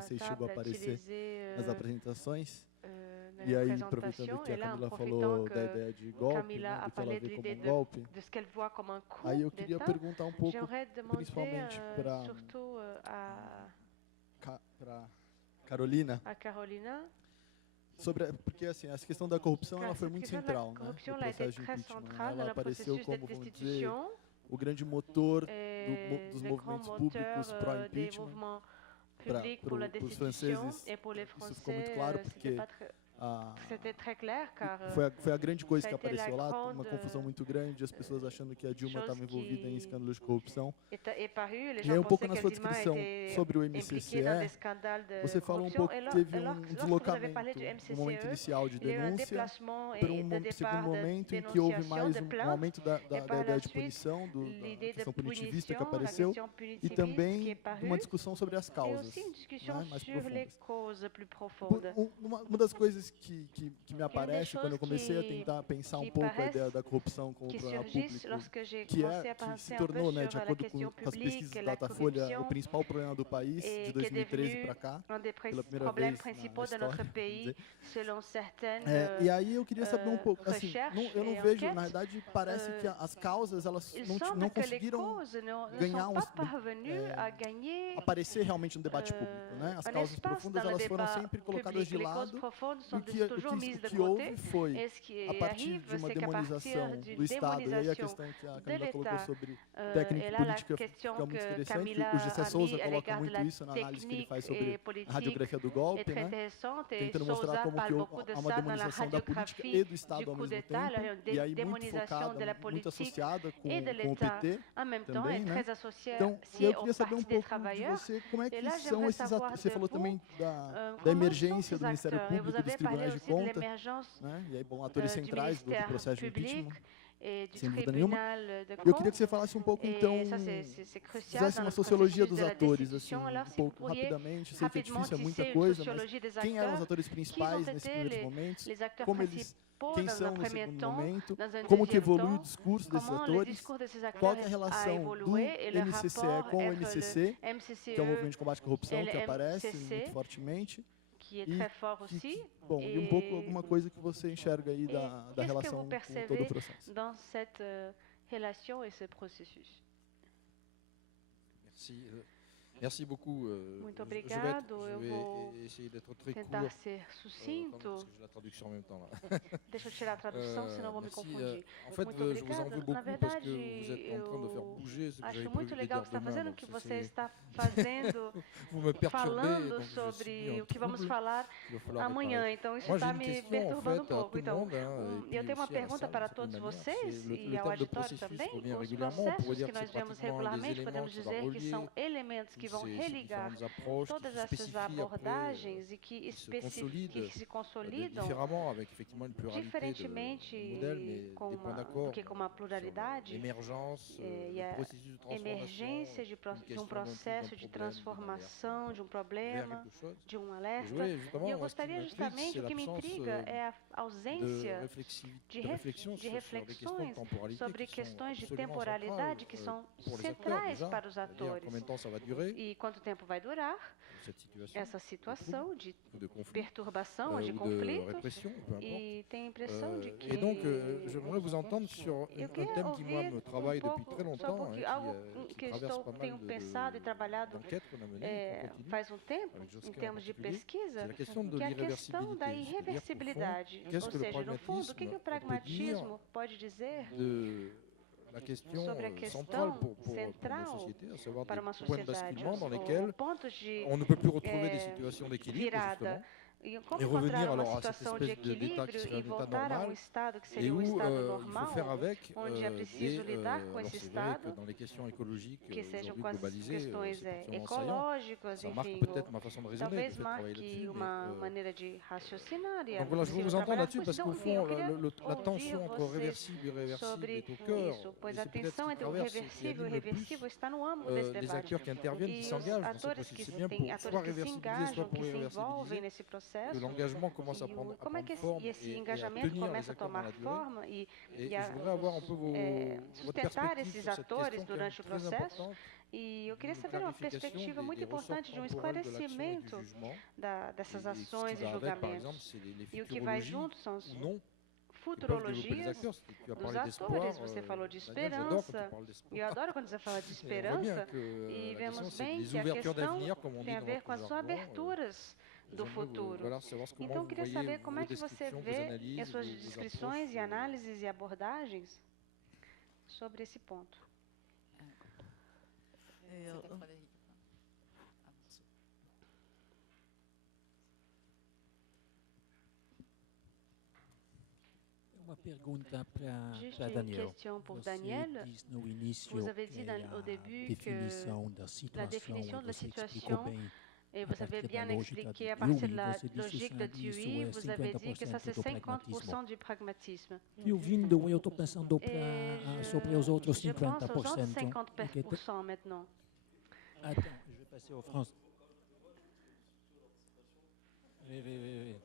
sei se chegou a aparecer nas apresentações. na E aí, présentation. aproveitando que Et a là, en Camila profitant falou da que ideia de golpe, Camila né, a do que ela parlé de vê como l'idée um golpe, de ce qu'elle voit comme un aí coup eu queria d'État, perguntar um pouco, j'aimerais demander principalmente para surtout Carolina, à Carolina, porque assim, essa questão da corrupção ela car foi cette muito question de la central, né, corruption no là, a été processo de très impeachment. Né? centrale dans Ela le apareceu processus de como, vamos dizer, destitution o grande motor et dos le grand movimentos moteur públicos des pró-impeachment. mouvements Para publics pour la os destitution. franceses, Et pour les isso ficou muito claro, Français, porque c'était très clair, car foi a grande coisa ça a que été la apareceu lá, grande uma confusão muito grande, as pessoas achando que a Dilma chose estava envolvida em qui escândalos de corrupção. est paru. Les E gens aí, um pouco pensaient na que sua Dilma descrição était sobre o impliquée dans des MCCE, scandales de você falou um corruption. pouco Et que teve lorsque vous avez parlé deslocamento du no momento MCCE, inicial de il y a eu un denúncia, déplacement para et de segundo départ de momento em que houve dénonciation, mais de um plainte, aumento da et par ideia la de suite, punição, da l'idée de questão punitivista que punition, la apareceu, question e punitiviste qui também est parue, uma discussão sobre as et causas, aussi une discussion né, mais sur les profundas. causes plus profondes. Uma das coisas que me aparece quando eu choses comecei a qui- tentar pensar qui pouco a ideia paraissent, da corrupção como qui problema surgissent público, lorsque j'ai que commencé à se penser un peu tornou, né, de sur la acordo question com as publique, pesquisas la Datafolha, o corruption, principal problema do país de et qui est 2013 devenu para cá, un des pela primeira problèmes vez principaux na de notre história. pays, selon certaines E aí eu queria saber um pouco, assim, recherches eu não et vejo, enquêtes. na verdade, parece que as causas elas Il não semble que les conseguiram causes ne ganhar sont pas parvenues à gagner aparecer realmente no debate público, né? As un causas espace profundas dans le elas foram débat sempre colocadas public. de Les causes lado. profondes E sont toujours mises de o que côté. houve foi, Et ce qui a partir arrive, de uma c'est qu'à demonização partir d'une do Estado, e aí a démonisation questão que a de Camila colocou l'État, sobre et técnica e là la política question fica muito que interessante. Camila O Gessé a Souza mis à coloca l'égard de muito la isso na análise que ele technique faz et sobre a politique radiografia do est golpe, très né? intéressante, et Tentando mostrar Souza como que parle beaucoup de há uma ça dans la demonização da política radiographie e do Estado du ao coup mesmo d'État, tempo, la e aí muito démonisation focada, de la muito politique associada et de com o l'État PT en même temps, também, est né? très associée Então, eu queria au saber um Parti des pouco de Travailleurs. você, como é Et que là, são j'aimerais esses savoir atores. Você de falou vous também da comment sont emergência ces do Ministério acteurs. Et vous Público e dos avez parlé tribunais de aussi de conta, l'émergence né? E aí, bom, atores du centrais do ministère processo de public impeachment, et du sem dúvida nenhuma. tribunal de Eu queria comptes. que você falasse um pouco, Et então, ça, c'est crucial fizesse dans uma le sociologia processus dos de la atores, assim, destitution. Alors, si vous pouco, pourriez rapidamente. Sei que é rapidement difícil, é muita tisser une coisa, mas sociologie des quem eram os acteurs, atores qui ont principais nesses été primeiros momentos, les acteurs como principaux quem dans são un no premier segundo temps, momento, dans un como que deuxième evolui o temps, discurso desses comment le atores, discours de ces qual acteurs que é a a relação do évolué et le MCCE rapport com o entre MCC, le MCCE que é o Movimento de Combate à Corrupção, et que le aparece MCC, muito fortemente. qui est E, très fort aussi. bom, e um pouco alguma coisa que você enxerga aí da Qu'est-ce que relação vous com todo o percevez processo. dans cette relation et ce processus? Merci. Merci beaucoup. Muito Je obrigado. Eu vais vou essayer d'être très tentar court. ser sucinto. Parce que j'ai la traduction en même temps là. Deixa eu tirar a tradução, senão eu vou me Merci. confundir. En fait, Muito je vous en veux obrigado. Na beaucoup parce verdade, que vous êtes en train de faire eu bouger ce que j'avais acho prévu muito de legal o dire que está demain. fazendo, Donc que ça, você c'est- está fazendo, vous me perturbez, falando donc je suis sobre en o que vamos trouble. falar Il va falloir amanhã. réparer. Então, isso Moi, j'ai está une me question en perturbando fait à pouco. tout le Então, monde, hein, et puis eu tenho uma aussi à la pergunta salle, para d'une todos certaine manière. vocês C'est le e ao terme de auditório processus também. revient Os régulièrement. On pourrait processos dire que que nós c'est vemos pratiquement un des regularmente, éléments podemos qui va dizer que relier são elementos que vão ces religar différentes approches, qui todas se essas spécifient après, abordagens e que qui se consolidam différemment, avec effectivement une pluralité diferentemente de modèles, mais com des points uma, d'accord porque com uma sur pluralidade l'émergence, e le a processus de transformation, emergência de une um question processo de d'un problème, transformação, de um vers problema, quelque chose. de um Je alerta. voulais E justement, eu moi, ce qui gostaria m'intrigue, justamente, c'est o que me l'absence intriga é a de, ausência de réflexion de sur des questions de reflexões temporalité sobre qui sont questões de absolument temporalidade que centrales, são pour les acteurs centrais déjà, para os c'est-à-dire atores. combien de temps ça va durer, E quanto tempo vai durar cette situation, essa situação de ou de conflit, perturbação, de ou de conflito? répression, peu importe. E tem a impressão de que Et donc, j'aimerais vous entendre sur eu un queria thème qui, moi, ouvir me travaille depuis pouco très longtemps, sobre hein, algo qui que traverse pas tenho mal pensado e trabalhado d'enquêtes qu'on a menées, qu'on continue, faz um tempo, avec Josker em en termos de particulier, pesquisa, c'est la question de que é a questão da l'irréversibilité. irreversibilidade. Qu'est-ce Ou que le seja, no fundo, o que o pragmatisme pragmatismo pode dizer de la question sobre a centrale questão pour nos central sociétés, à savoir para des uma points de sociedade, basculement dans ou lesquels pontos de on ne peut plus retrouver des situations d'équilibre, virada. justement, E como et revenir encontrar uma alors à cette situação de espèce d'état qui equilíbrio serait e un état voltar a um normal, estado que et seria um où estado il faut normal, faire avec onde é preciso lidar com alors esse c'est vrai que estado, dans les questions écologiques que sejam aujourd'hui com as globalisées, questões c'est particulièrement saillant. ecológicas, Ça marque enfim, peut-être ma façon de raisonner, de talvez fait, travailler marque là-dessus, uma mais maneira de raciocinar e é donc voilà, je veux possível vous entendre trabalhar là-dessus com parce isso. qu'au Então, fond, eu queria la ouvir tension entre vocês réversible et irréversible sobre est au cœur. isso, pois Et a c'est peut-être ce tensão qui entre o traverse, qui reversível e o anime le plus reversível está no âmago desse les debate. acteurs qui interviennent, qui E os s'engagent dans ce atores processus. que C'est bien têm pour soit atores que se réversibiliser, soit engajam, pour que se envolvem irréversibiliser, nesse que processo. l'engagement commence à E prendre, como é que forme esse et à engajamento tenir les começa a acteurs dans tomar la durée. forma Et e je voudrais avoir un peu votre sustentar perspective esses sur cette atores question qui est durante o très processo? importante. E eu queria une saber uma clarification perspectiva des muito ressorts importante de um temporels de l'action et du esclarecimento jugement. dessas Et ce qui ações e va avec, par exemple, julgamentos. c'est les E o que vai futurologies junto são ou non que peuvent développer les futurologias acteurs. Tu as dos parlé d'espoir. atores. Você falou de Daniel, j'adore quand tu esperança. parles E eu d'espoir. adoro quando você fala de Et on voit bien esperança. que E la question, vemos c'est bem les que a ouvertures questão d'avenir, comme on dit tem a dans ver notre com as jargon. aberturas do J'aimerais futuro. voilà, savoir comment Então, eu vous queria voyez saber como vos é que você descriptions, vos vê analyses, as suas vos descrições approches. e análises e abordagens sobre esse ponto. Uma pergunta para Juste une Daniel. question pour Você Daniel. diz no início Vous avez que dit au début que definição da la situação, définition e de la você explicou situation, bem et a vous avez partir da bien lógica expliqué de à partir de Dewey, la você disse logique de isso Dewey, é vous avez dit que ça 50% c'est do pragmatismo. 50% du pragmatisme. E ouvindo, eu estou pensando Et sobre os outros je pense aux autres 50%. 50% maintenant. Attends, je vais passer au français. Oui.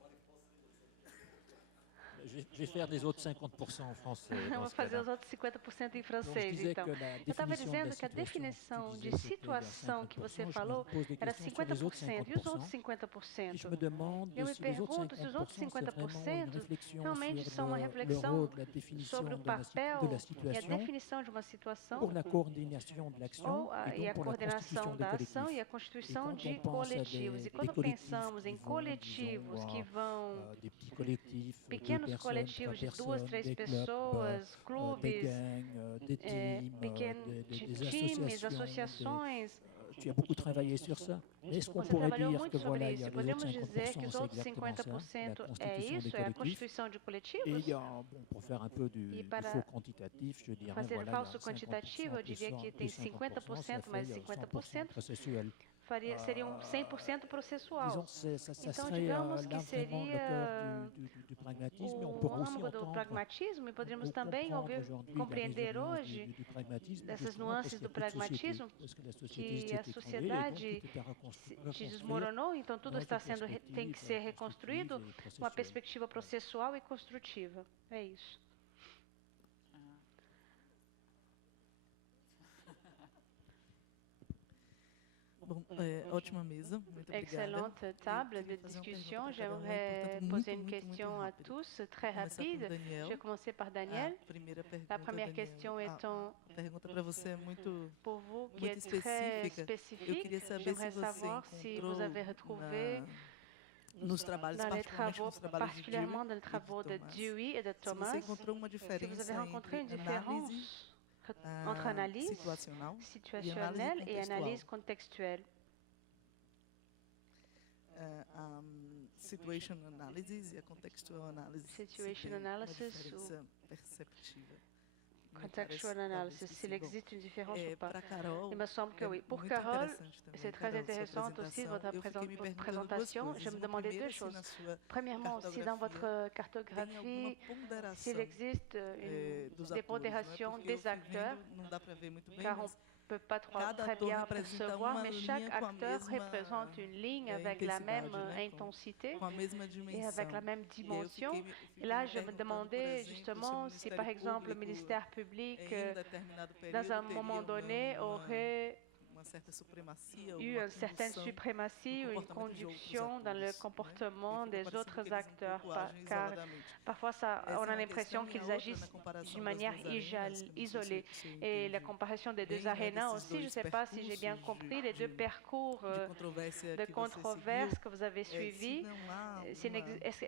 Je vais faire des autres 50% en français. Eu vou fazer os outros 50% em francês, então. Eu estava dizendo que a definição de situação que você falou era 50%. E os outros 50%? Eu me pergunto se os outros 50% realmente são uma reflexão sobre o papel e a definição de uma situação ou a coordenação da ação e a constituição de coletivos. E quando pensamos em coletivos que vão pequenos coletivos de 2, 3 pessoas, clubes, pequenos times, associações. Tu as beaucoup travaillé sur ça. Est-ce qu'on Você pourrait trabalhou dire muito que sobre voilà, il y isso. a les Podemos autres dizer que 50%, os c'est outros exactement ça, 50% la é constitution isso, des é a collectifs. constituição de Et coletivos? il y a, bon, pour faire un peu du faux quantitatif, je dirais, Fazer voilà, falso il y a quantitativo, eu diria que tem 50% mais 50%. processuel. Seria 100% processual. Disons, ça Então, serait digamos que là vraiment le seria cœur du pragmatisme, et on o pourra aussi âmago do entendre pragmatismo, e poderíamos ou também comprendre aujourd'hui la compreender résonance hoje du pragmatisme, dessas justement, parce nuances qu'il y do a plus de société, pragmatismo, parce que la société que s'est a écroulée, et donc sociedade tout est à se reconstruire desmoronou, então tudo dans está une sendo tem que perspective ser reconstruído constructive et com a processuelle. perspectiva processual e construtiva. É isso. Bom, ótima mesa, muito obrigada. Excellente table de discussion. J'aimerais poser une question à tous, très rapide. Je vais commencer par Daniel. La première question étant A pergunta para você é muito pour vous, qui muito est très específica. Eu spécifique. queria saber J'aimerais se você savoir si vous avez retrouvé nos trabalhos, dans les particularmente travaux, nos trabalhos de particulièrement dans les Dewey travaux e de de Thomas, Dewey et de se Thomas, você encontrou uma si vous diferença avez rencontré une entre análise différence entre analyse situacional situationnelle et analyse contextuelle. Situation analysis e a contextual analysis. Situation analysis uma diferença perceptível. Contextual analysis, s'il existe une différence ou pas. Para Carol, Il me semble que oui. Pour muito Carole, interessante também, c'est très Carol, sua intéressant aussi apresentação. votre Eu fiquei me perguntando duas présentation. coisas. Je me Uma demandais primeira, deux se choses. na sua Premièrement, si dans votre tem alguma cartographie, ponderação s'il existe dos des atores, pondérations não é? Porque eu des fui acteurs, vendo, não dá para ver muito bem, car on mas ne peut pas cada très ator bien representa percevoir, uma mais chaque linha com a acteur mesma représente une ligne avec la même intensidade, né? intensité com a mesma et dimensão. avec la même E aí eu dimension. fiquei Et là, me je me perguntando, por demandais exemplo, justement se o si, par Ministério exemple, le Público, ministère public, em determinado período, dans un teria moment donné, aurait uma certa supremacia, eu uma une certaine condução suprématie ou no une comportamento de outros conduction dans le atores, né? comportement E fica des parecendo autres que eles um acteurs, pouco agem car isoladamente. parfois ça, Essa on é a uma l'impression questão, e a qu'ils outra, agissent na comparação d'une das manière duas arenas, que não sei isolée. se eu Et la entendi comparaison des deux bem, né, arénas desses aussi, je ne dois sais pas si j'ai bien percursos compris les deux parcours de controvérsia de que você controverse seguiu, que vous avez se suivis. não há Est-ce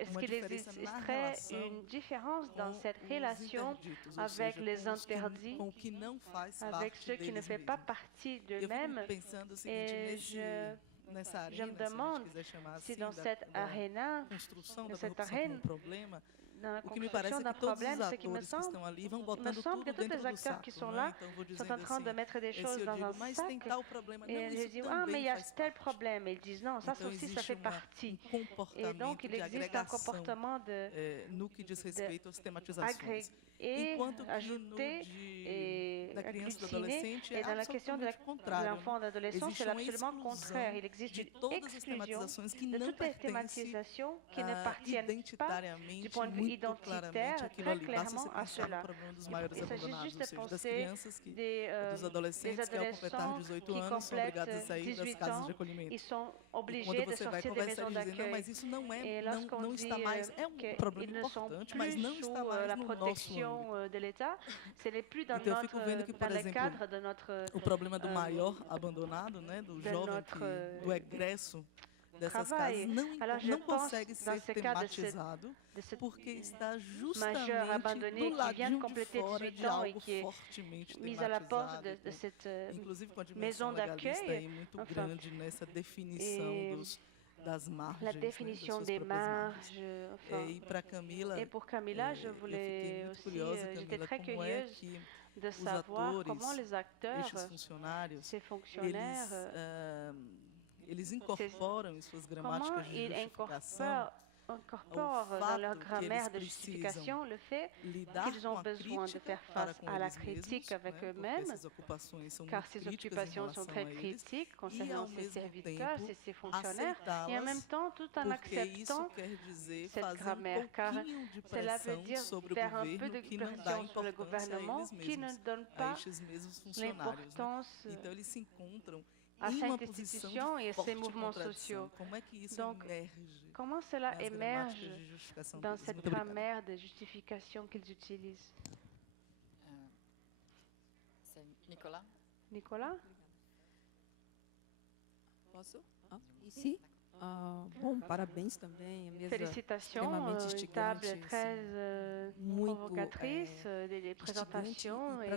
uma qu'il diferença na existerait relação une différence dans com cette os relation interditos, ou avec seja, les com os que- interdits, com o que não faz avec parte ceux qui ne deles font pas mesmos. partie Eu d'eux-mêmes? fico pensando o seguinte, Et nessa arena, je me se a gente demande quiser chamar si assim, dans cette arena, construção dans da cette corrupção como arène, problema, dans la o que me parece construction é d'un que todos os problème, ce qui me atores que semble, estão ali vão il me botando semble que tudo tous dentro les do acteurs qui saco, sont né? là Então vou sont en dizendo train de assim, mettre des se choses eu dans digo, un mas sac tem tal problema, et não, ils isso disent ah mais il também y a faz tel parte. problème et ils disent non ça Então aussi ça existe fait partie et donc comportamento il de existe un agregação comportement de no que diz respeito às tematizações. agréger, Enquanto que ajouter et da criança e do agglutiner, adolescente et é dans la question de absolutamente o contrário, l'enfant et de l'adolescent, Existe c'est uma absolument exclusão contraire. Il existe de une todas as exclusion tematizações que de não toutes les pertencem thématisations qui ne appartiennent pas identitariamente du point de vue muito identitaire très clairement à cela. Il s'agit juste de penser des adolescents qui complètent 18 ans, ils sont obligés de sortir des maisons d'accueil. Et lorsqu'on dit qu'ils ne sont plus sous la protection de l'État, ce n'est plus dans le cadre de notre o problema do maior abandonado, né, do jovem do egresso dessas casas não consegue ser tematizado porque está justamente do ladinho de fora de algo fortemente tematizado. Inclusive com a dimensão legalista aí muito grande nessa definição das margens, la définition des marges. E para Camila, et pour Camila, je voulais aussi, j'étais très curieuse de savoir comment les acteurs, ces fonctionnaires, eles incorporam em suas gramáticas de justificação incorporent dans leur grammaire de justification le fait qu'ils ont besoin de faire face à la critique avec eux-mêmes, car ces occupations sont très critiques concernant ces serviteurs et ces fonctionnaires, et en même temps tout en acceptant cette grammaire, car cela veut dire faire un peu de pression sur le gouvernement qui ne donne pas l'importance à cette institution et à ces mouvements sociaux. Donc, comment cela émerge dans cette grammaire de justification qu'ils utilisent? C'est Nicolas. Nicolas? Posso? Ici? Bom, parabéns também. Félicitations, une table très provocatrice, des présentations, et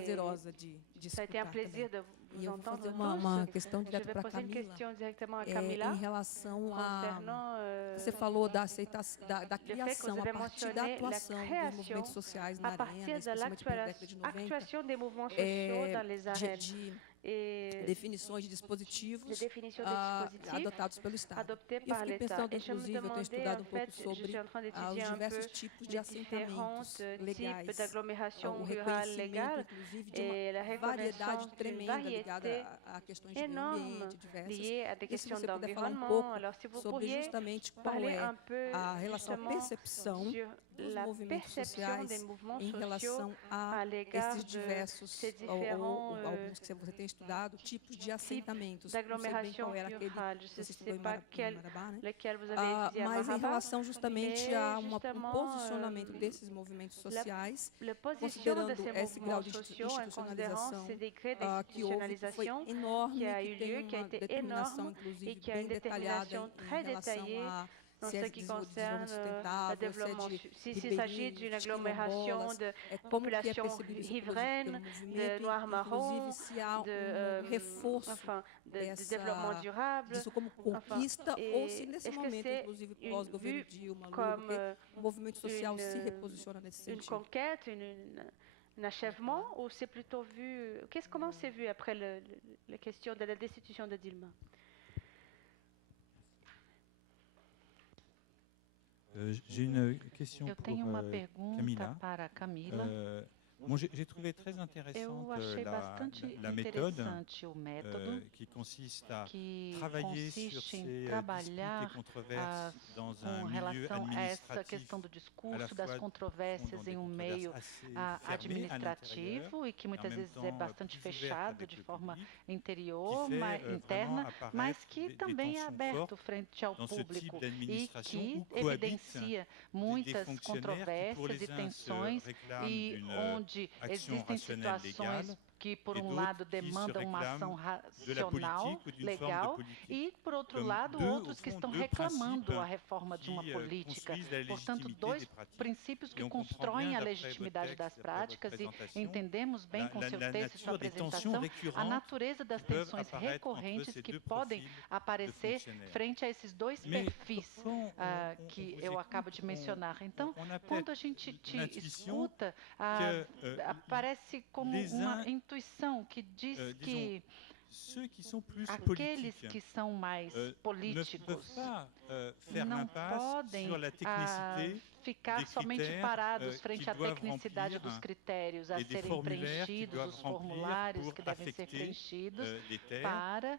ça a été un plaisir de vous entendre tous. Je vais poser une question directement à Camila concernant você falou da aceitação, da criação a partir da atuação dos movimentos sociais na arena, especialmente na década de 90, des mouvements sociaux dans les arènes. Definições de dispositivos adotados pelo Estado. E eu fiquei pensando, inclusive, eu tenho estudado um pouco sobre os diversos tipos de assentamentos legais, o reconhecimento, inclusive, de uma variedade tremenda ligada a questões de meio ambiente diversas. E se você puder falar um pouco sobre justamente qual é a relação, a percepção dos movimentos sociais em relação a esses diversos, ou alguns que você tem estudado, tipos de assentamentos. Não sei bem qual era aquele que você estudou em Marabá, né? Mas em relação justamente a um posicionamento desses movimentos sociais, considerando esse grau de institucionalização que houve, que foi enorme, que tem uma determinação, inclusive, bem detalhada em relação a dans ce qui concerne le développement. S'il s'agit d'une agglomération de population riveraine, de Noirs marrons, de développement durable, disso como conquista, ou se nesse momento, inclusive pós-governo Dilma, o movimento social se reposiciona nesse sentido. Une conquête, un achèvement, ou c'est plutôt vu... Comment c'est vu après la question de la destitution de Dilma? J'ai une question Eu tenho uma pergunta para Camila. Bon, j'ai trouvé très intéressante la méthode qui consiste à travailler sur ces disputes et controverses dans un milieu essa questão do discurso, das controvérsias em um meio administrativo e que muitas vezes é bastante fechado de forma interna, mas que também é aberto frente ao público e que evidencia muitas controvérsias e tensões e onde existem situações que, por um lado, demandam uma ação racional, legal, e, por outro lado, outros que estão reclamando a reforma de uma política. Portanto, dois princípios que constroem a legitimidade das práticas e entendemos bem com seu texto e sua apresentação a natureza das tensões recorrentes que podem aparecer frente a esses dois perfis que eu acabo de mencionar. Então, quando a gente te escuta, parece como uma intuição que diz que aqueles que são mais políticos não podem ficar somente parados frente à tecnicidade dos critérios a serem preenchidos, os formulários que devem ser preenchidos para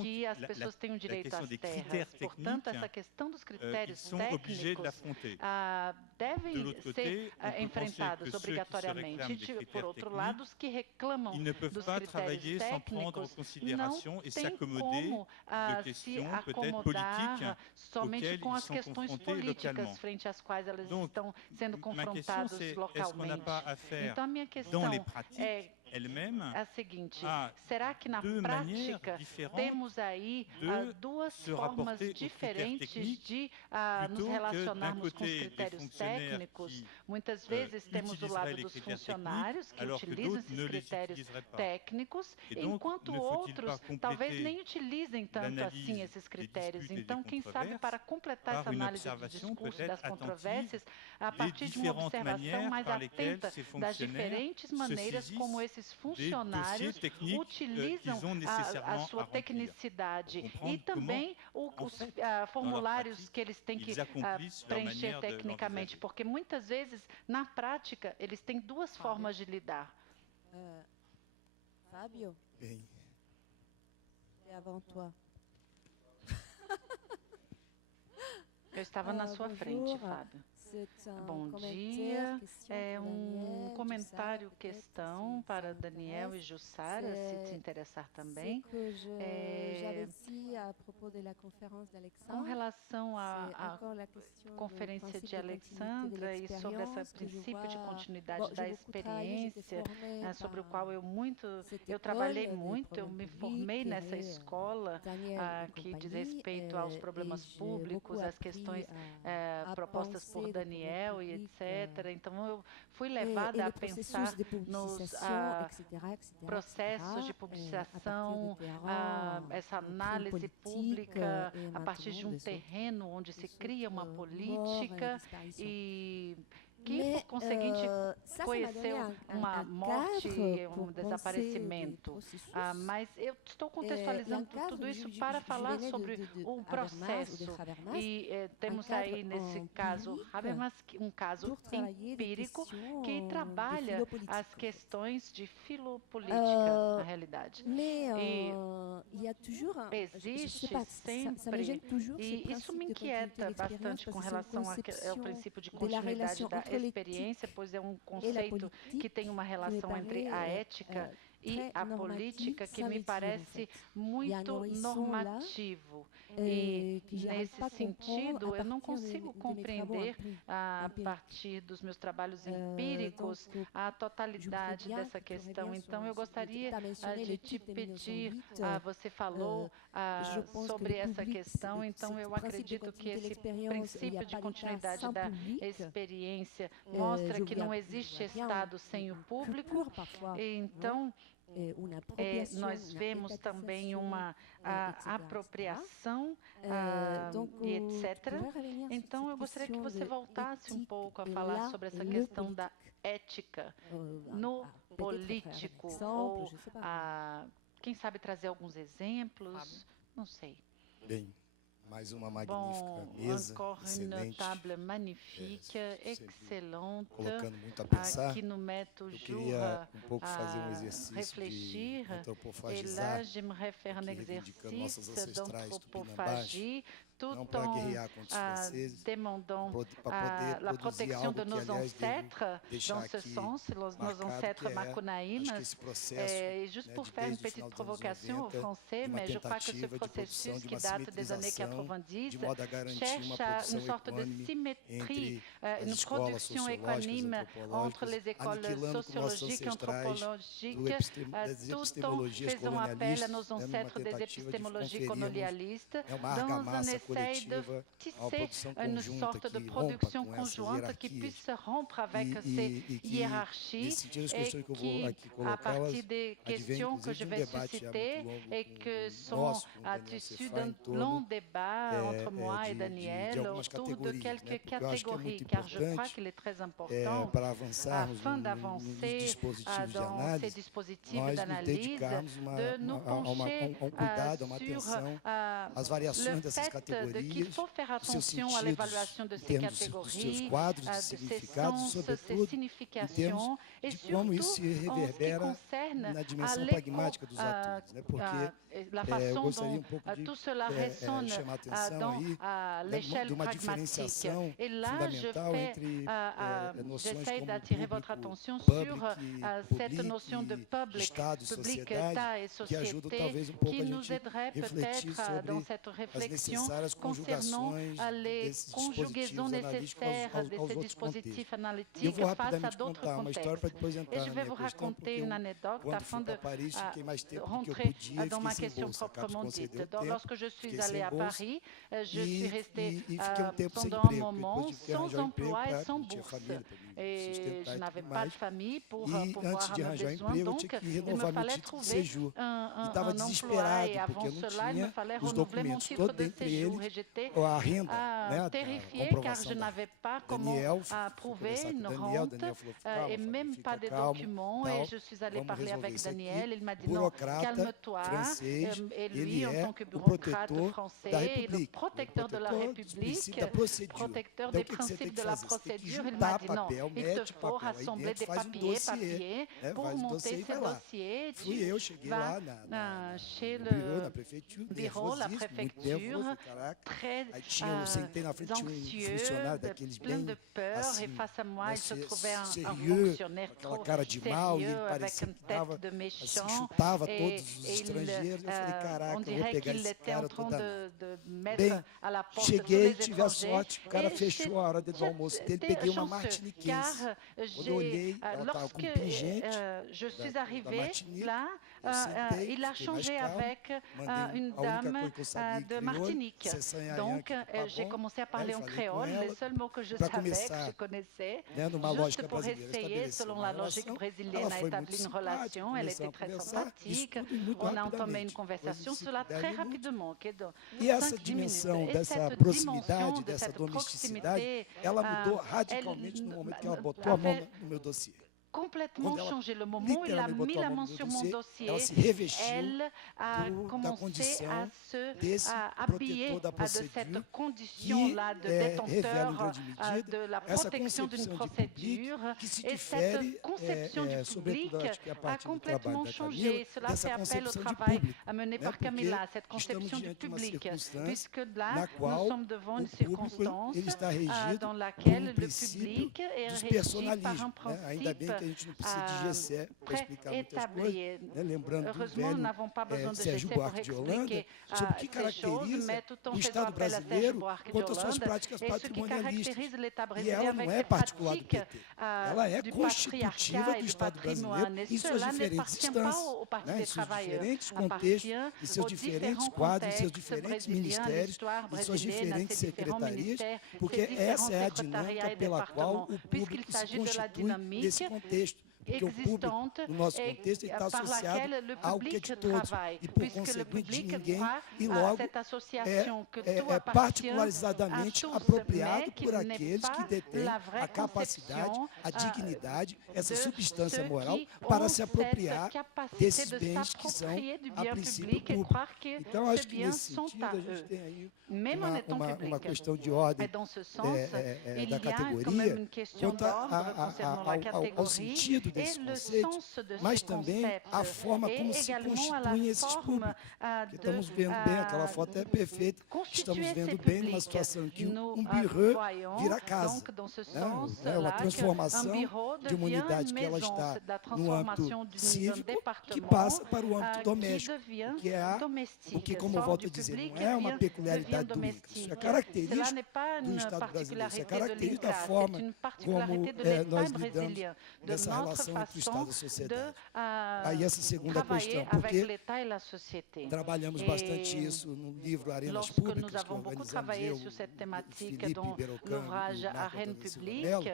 que as pessoas tenham direito às terras. Portanto, essa questão dos critérios técnicos devem ser enfrentados obrigatoriamente. Por outro lado, os que reclamam dos critérios técnicos não têm como se acomodar somente com as questões políticas frente às quais elas estão sendo confrontados localmente. Então, a minha questão é a seguinte: será que na prática temos aí duas formas diferentes de nos relacionarmos com os critérios técnicos? Muitas vezes temos o lado dos funcionários que utilizam esses critérios técnicos, enquanto outros talvez nem utilizem tanto assim esses critérios. Então, quem sabe, para completar essa análise do discurso e das controvérsias, a partir de uma observação mais atenta das diferentes maneiras como esses funcionários utilizam a sua tecnicidade e também os formulários que eles têm que preencher tecnicamente, porque muitas vezes, na prática, eles têm duas formas de lidar. Fábio? Bem. É avant toi. Eu estava na sua frente, Fábio. Bom dia. É comentário, questão para Daniel e Jussara, se interessar também. Com relação à conferência de Alexandra e sobre esse princípio de continuidade da experiência, sobre o qual eu trabalhei muito, eu me formei nessa escola que diz respeito aos problemas públicos, às questões propostas por Daniel e etc. Então, eu fui levada a pensar nos processos de publicação, essa análise pública a partir de um terreno onde se cria uma política e que, por conseguinte, conheceu uma morte e um desaparecimento. Mas eu estou contextualizando tudo isso para falar sobre o processo. E temos aí, nesse caso, Habermas, um caso empírico que trabalha as questões de filopolítica, na realidade. E existe sempre, e isso me inquieta bastante com relação ao princípio de continuidade da experiência, pois é um conceito que tem uma relação entre a ética e a política que me parece muito normativo. E, nesse sentido, eu não consigo compreender, a partir dos meus trabalhos empíricos, a totalidade dessa questão. Então, eu gostaria de te pedir, você falou sobre essa questão, então eu acredito que esse princípio de continuidade da experiência mostra que não existe Estado sem o público, então nós vemos também uma apropriação e etc. Então, eu gostaria que você voltasse um pouco a falar sobre essa questão da ética no político, ou quem sabe trazer alguns exemplos, não sei. Bem, mais uma magnífica mesa, excelente, table magnifique, excellente, colocando muito a pensar. Eu queria um pouco fazer um exercício de antropofagizar, reivindicando nossas ancestrais tupinambás, não para guerrear contra os franceses, para poder produzir algo que, aliás, devo deixar aqui marcado, que acho que esse processo, juste pour faire une petite provocation aux Français, mais je crois que ce processus qui date des années 90 cherche une sorte de symétrie, une production équanime entre les écoles sociologiques et anthropologiques, tout en faisant appel à nos ancêtres des épistémologies colonialistes, dans un essai de tisser une sorte de production conjointe qui puisse rompre avec ces hiérarchies et qui, à partir des questions que je vais susciter et que sont issues d'un long débat, débat entre moi et Daniel autour de quelques catégories, car je crois qu'il est très important, afin d'avancer dans ces dispositifs d'analyse, de nous pencher sur le fait qu'il faut faire attention à l'évaluation de ces catégories, de ces sens, de ces significations, et surtout en ce qui concerne la façon dont tout cela résonne dans l'échelle pragmatique. Et là, j'essaie d'attirer votre attention sur cette notion de public, État et société, qui nous aiderait peut-être dans cette réflexion concernant les conjugaisons nécessaires de ces dispositifs analytiques face à d'autres contextes. Et je vais vous raconter une anecdote afin de rentrer dans ma question proprement dite. Lorsque je suis allée à Paris, je suis restée pendant un moment sans emploi et sans bourse. Et je n'avais pas de famille pour pouvoir à mes besoins, donc il me fallait trouver un emploi. Et avant cela, il me fallait renouveler mon titre de séjour. Et j'étais terrifiée car je n'avais pas comment prouver une rente et même pas de documents. Et je suis allée parler avec Daniel. Il m'a dit non, calme-toi. Et lui, en tant que bureaucrate français, le protecteur de la République, protecteur des principes de la procédure, il m'a dit non, il te faut rassembler des papiers pour monter ces dossiers. Tu vas chez le bureau, la préfecture, très anxieux, plein de peur, et face à moi, il se trouvait un fonctionnaire trop sérieux, avec une tête de méchant, et on dirait qu'il était en train de mettre à la porte tous les étrangers. Et j'étais chanceux, car lorsque je suis arrivée là, il a changé avec une dame de Martinique. Donc, j'ai commencé à parler en créole, les seuls mots que je savais, que je connaissais, juste pour essayer, selon la logique brésilienne, à établir une relation. Elle était très sympathique. On a entamé une conversation, cela très rapidement, E essa dimensão dessa proximidade, dessa domesticidade, ela mudou radicalmente no momento que ela botou a mão no meu dossiê. Complètement changé. Le moment où il a mis la main sur mon dossier, elle a commencé à se habiller de cette condition-là de détenteur de la protection d'une procédure. Et cette conception du public a complètement changé. Cela fait appel au travail mené par Camilla, cette conception du public, puisque là, nous sommes devant une circonstance dans laquelle le public est régi par un principe a gente não precisa de GCE para explicar muitas coisas, né? Lembrando do velho Sérgio Buarque de Holanda, sobre o que caracteriza o Estado brasileiro quanto às suas práticas patrimonialistas. E ela não é particular do PT, ela é constitutiva do Estado brasileiro em suas diferentes instâncias, né? Em seus diferentes contextos, em seus diferentes quadros, em seus diferentes ministérios, em suas diferentes secretarias, porque essa é a dinâmica pela qual o público se constitui nesse contexto. Porque o público, no nosso contexto, está associado ao que é de todos e, por conseguinte, de ninguém, e logo é particularizadamente apropriado por aqueles que detêm a capacidade, a dignidade, essa substância moral para se apropriar desses bens que são, a princípio, públicos. Então, acho que, nesse sentido, a gente tem aí uma questão de ordem da categoria quanto ao sentido desse conceito, mas também a forma como se constituem esses públicos. Porque estamos vendo bem, aquela foto é perfeita, estamos vendo bem numa situação que um bureau vira casa. É uma transformação de uma unidade que ela está no âmbito cívico que passa para o âmbito doméstico, porque, como eu volto a dizer, não é uma peculiaridade do INCA, isso é característico do Estado brasileiro, isso é característico da forma como nós lidamos dessa relação entre o Estado e a sociedade. Aí essa segunda questão, porque trabalhamos bastante isso no livro Arenas Públicas, que organizamos eu, Felipe Berocano e o Marco Silva Mello,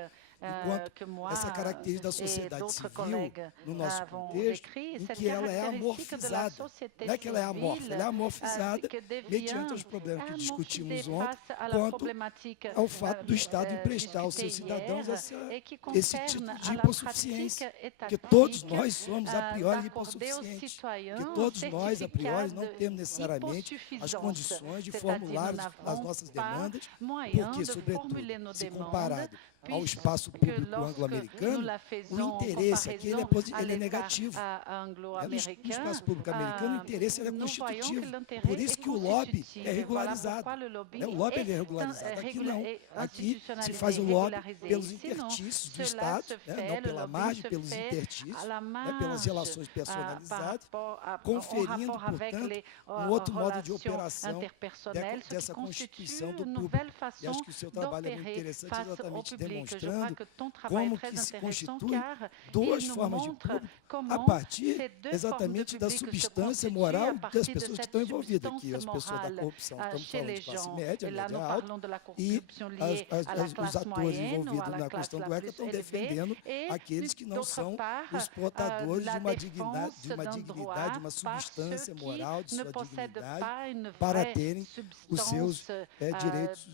que moi essa característica da sociedade civil, no nosso vont contexto, décrire, em cette que ela é caractéristique de la amorfizada. société Não é que ela é amorfa, ela é amorfizada que devient mediante os problemas que discutimos amorphidée ontem, face à la quanto problématique ao fato do Estado emprestar aos seus discutée cidadãos hier, et qui esse concerne tipo à de la hipossuficiência. pratique Porque todos étatique, nós somos, a priori, d'accorder aux hipossuficientes. citoyens Porque todos nós, a priori, não certificat temos de necessariamente as hipossuffisance, condições de c'est-à-dire formular nous as n'avons nossas pas demandas, moyen porque, de sobretudo, formuler nos se demandes, comparado ao puisque espaço público lorsque anglo-americano, nous la o faisons en interesse aqui ele comparaison à ele é l'État negativo. No anglo-américain, espaço público americano, o interesse ele é nous voyons que constitutivo. l'intérêt Por isso est que o lobby constitutif. é Et voilà regularizado. pourquoi le lobby O lobby ele é est regularizado. Aqui não. Aqui se institutionnalisé, faz o lobby régularisé. pelos Sinon, intertícios do cela Estado, se né, fait, não le pela lobby margem, se pelos fait intertícios, à la né, pelas marge, relações personalizadas, en conferindo, rapport avec portanto, les outro modo de relations operação interpersonnelles, ce dessa qui constitue constituição do une público. nouvelle E façon acho que o seu trabalho é muito d'opérer interessante, face au exatamente public. Je crois demonstrando que ton travail como est très que se intéressant constitui car duas il nous formas de montre público a comment partir ces deux exatamente formes da de public se substância constituent moral à das partir de pessoas que cette estão envolvidas, substance que as pessoas da morale corrupção, estamos chez falando les de classe gens. média, Et là, média nous alta, parlons de la e corruption liée à la os classe atores moyenne ou à envolvidos la na classe questão la do ECA plus estão élevée. defendendo Et aqueles que não d'autre são part, os portadores la de uma défense dignidade, d'un droit de uma par ceux substância qui moral, de ne sua possèdent dignidade, pas une para vraie terem os seus substance direitos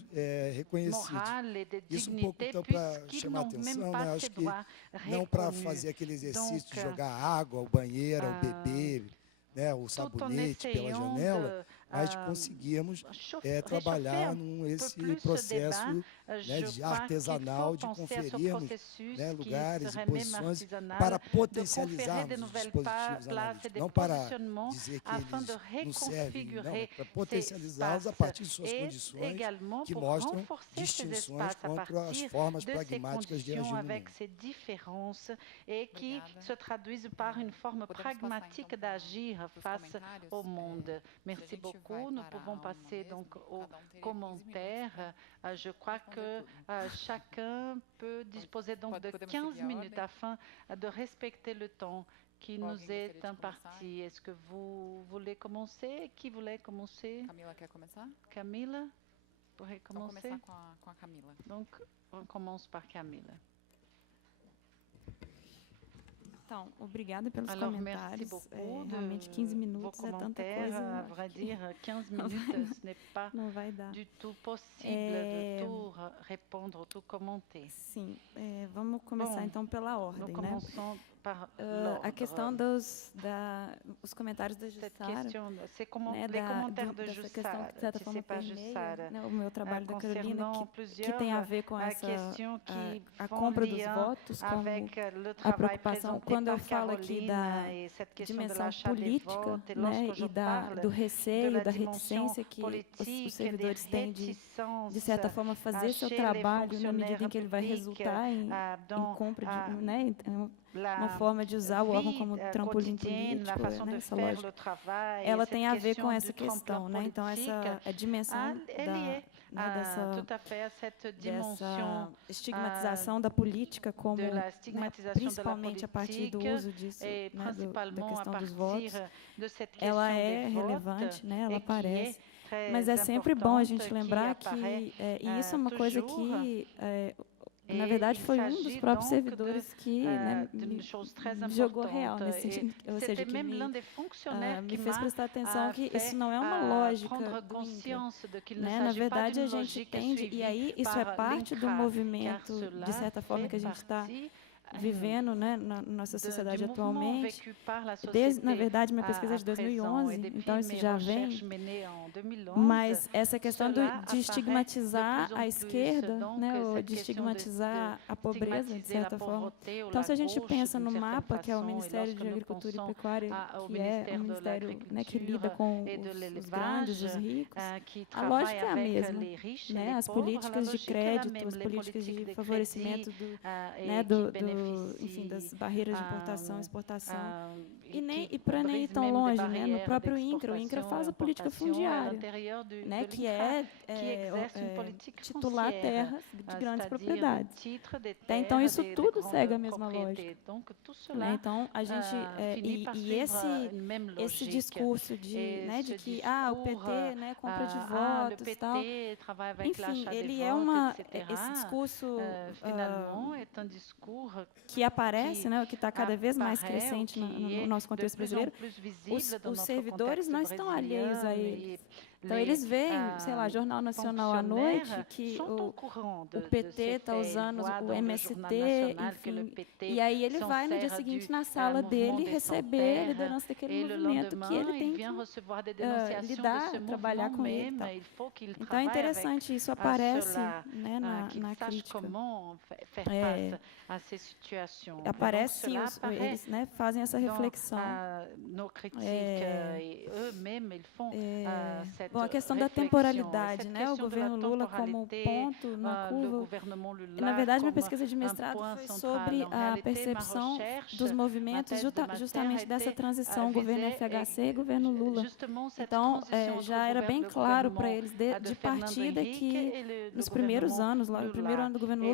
reconhecidos. morale et de Isso um pouco, dignité, então, para puisqu'ils chamar a n'ont même atenção, né? pas Acho ces que droits não para reconnus. fazer aquele exercício de Donc, jogar água ao banheiro, ao bebê, né, o tout en sabonete pela essayant janela, mas de conseguimos réchauffer trabalhar un esse peu plus ce processo débat. né, Je de crois artesanal, qu'il de faut penser à ce conferirmos processus né, qui lugares e serait même posições artisanal, para de conférer potencializarmos de os nouvelles dispositivos places et analíticos, des não para positionnements dizer que afin de eles nos servem, não, reconfigurer para ces potencializá-los a espaces partir de suas et condições également que pour mostram renforcer ces distinções espaces à contra as partir formas de ces pragmáticas de agir conditions no avec mundo. ces différences et qui se traduisent par une forme pragmatique d'agir face au monde. Merci beaucoup. Nous pouvons passer donc aux commentaires. Je crois que chacun peut disposer donc de 15 minutes afin de respecter le temps qui nous est imparti. Est-ce que vous voulez commencer? Qui voulait commencer? Camila quer começar? Camila, pourrait commencer? Vamos começar com a Camila. Donc, on commence par Camila. Então, obrigada pelos Alors, comentários. merci beaucoup realmente 15 minutos vos é tanta commentaires. coisa. À vrai dire, 15 minutes, ce n'est pas Não vai dar. du tout possible de tout répondre, tout commenter. Sim, vamos começar Bom, então pela ordem, Nous né? commençons par A questão l'ordre. os comentários da Cette Jussara, question, c'est né, les commentaires de dessa questão Jussara, que de certa si forma c'est pas permeia, Jussara, né, o meu trabalho da Carolina, concernant que plusieurs tem a ver com essa questions qui a font compra dos lien votos, como avec le a travail preocupação présenté quando eu par falo aqui Carolina da et cette question de dimensão l'achat des política, votes, et né, lorsque je e parle do de receio, la da dimension reticência que os politique, servidores des têm de réticences certa forma, fazer seu chez les trabalho na medida em fonctionnaires que ele vai publics, resultar em dans compra de, né, la uma forma de usar o órgão como vie trampolim quotidienne, la político, façon né, de essa faire lógica. le travail, Ela cette tem a ver com question essa du questão, tremplin né? Então politique, essa a dimensão elle est dessa tout à fait à cette dimension estigmatização da política como, de la né, stigmatisation principalmente a partir do uso disso, et né, da principalement à questão dos partir votos, de cette ela question é des votes, relevante, né? Ela et qui aparece. est très Mas é sempre bom a gente importante, lembrar qui que apparaît, e isso é uma coisa toujours. que na verdade foi um dos próprios servidores que né, me jogou real nesse sentido, ou seja, que me fez prestar atenção que isso não é uma lógica do INCRA, né? Na verdade a gente tende, e aí isso é parte do movimento, de certa forma, que a gente está vivendo, né, na nossa sociedade atualmente, desde, na verdade, minha pesquisa é de 2011, então isso já vem, mas essa questão de estigmatizar a esquerda, né, ou de estigmatizar a pobreza, de certa forma. Então, se a gente pensa no MAPA, que é o Ministério de Agricultura e Pecuária, que é um ministério, né, que lida com os grandes, os ricos, a lógica é a mesma, né, as políticas de crédito, as políticas de favorecimento do enfim, das barreiras de importação e exportação. E para nem ir tão longe, né, no próprio INCRA, o INCRA faz a política fundiária, né, que é titular terras de grandes propriedades. Então, isso tudo segue a mesma lógica. Né? Então, a gente... esse discurso de que o PT, né, compra de votos e tal, enfim, ele é esse discurso que aparece, né, que está cada vez mais crescente no nosso contexto brasileiro. Os servidores não estão alheios a eles. Então, eles veem, sei lá, Jornal Nacional à noite, que o PT está usando o MST, enfim, e aí ele vai no dia seguinte na sala dele receber a liderança daquele movimento que ele tem que lidar, trabalhar com ele. Então, é interessante, isso aparece, né, na crítica. Aparece, sim, eles, né, fazem essa reflexão. Bom, a questão da temporalidade, né? O governo Lula como ponto na curva. Na verdade, minha pesquisa de mestrado foi sobre a percepção dos movimentos justamente dessa transição governo FHC e governo Lula. Então, já era bem claro para eles de partida que nos primeiros anos, lá no primeiro ano do governo Lula,